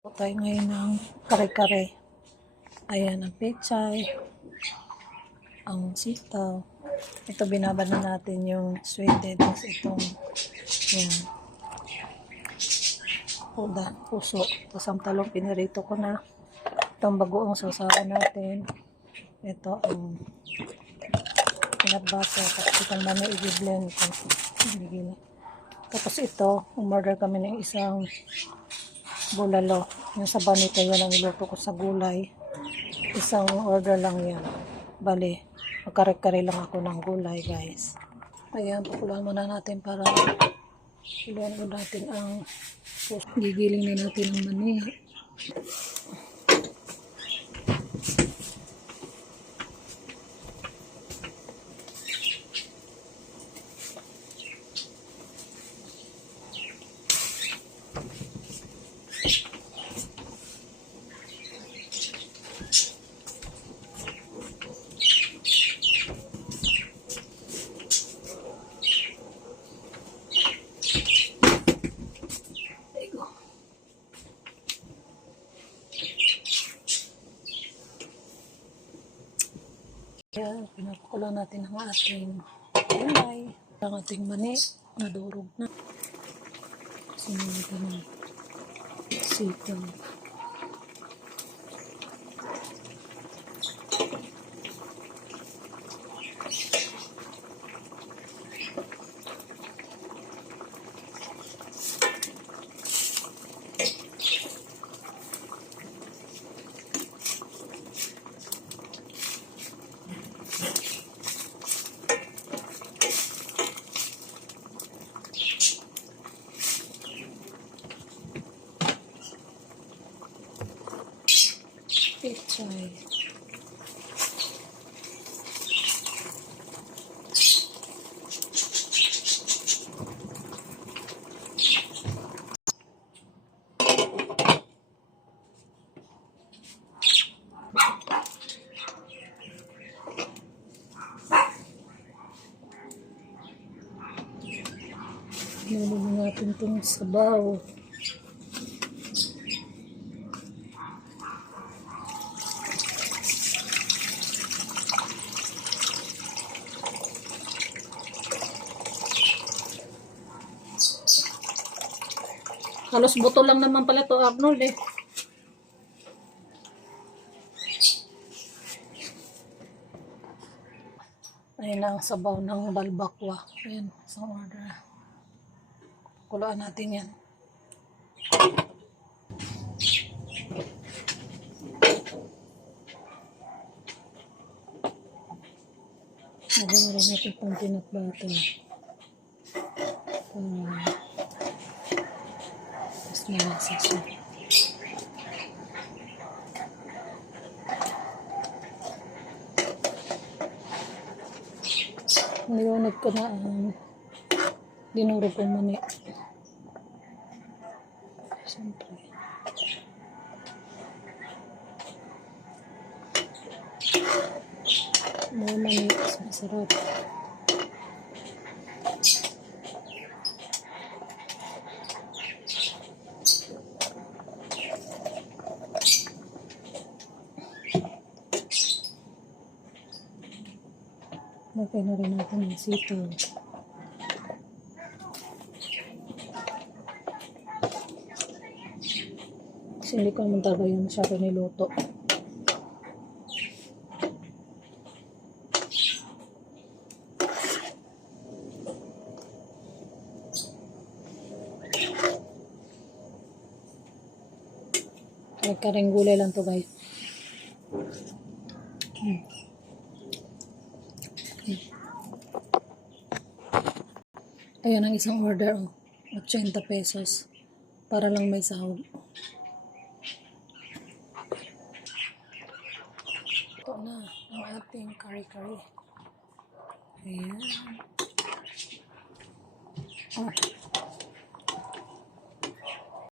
Po tayo ngayon ng kare-kare. Ayan ang pechay, ang sitaw. Ito binaba na natin yung sweeted. Tapos itong yan, puso. Tapos ang talong pinirito ko na. Itong bagoong sasawa natin. Ito ang pinabasa. Tapos itong mani i-blend ko. Tapos ito, umorder kami ng isang bulalo. Yung sabaw nito yun ang iluto ko sa gulay. Isang order lang yan. Bali, magkare-kare lang ako ng gulay, guys. Ayan, pakuluan muna natin para iluan mo natin ang gigiling na natin ang mani. Kaya pinapakulo natin ang ating gulay. Ang ating mani, nadurog na. Sunod natin ng sitaw. Pechay. Nalulungan natin itong sabaw. Halos buto lang naman pala to, Arnold eh. Ayan ang sabaw ng balbakwa. Ayan, isang order. Kuluan natin yan. Nagawin rin natin pang peanut butter. Tapos malasa siya. Niliwanag ko na ang dinurog ko mani. Siyempre. Mga mani, masarap. Lagay na rin natin ng sitaw. Kasi hindi ko naman talaga yung masyado niluto. Karing gulay lang to, guys. Ayan ang isang order, oh. 80 pesos. Para lang may sahog. Ito na ang ating kare-kare. Ayan.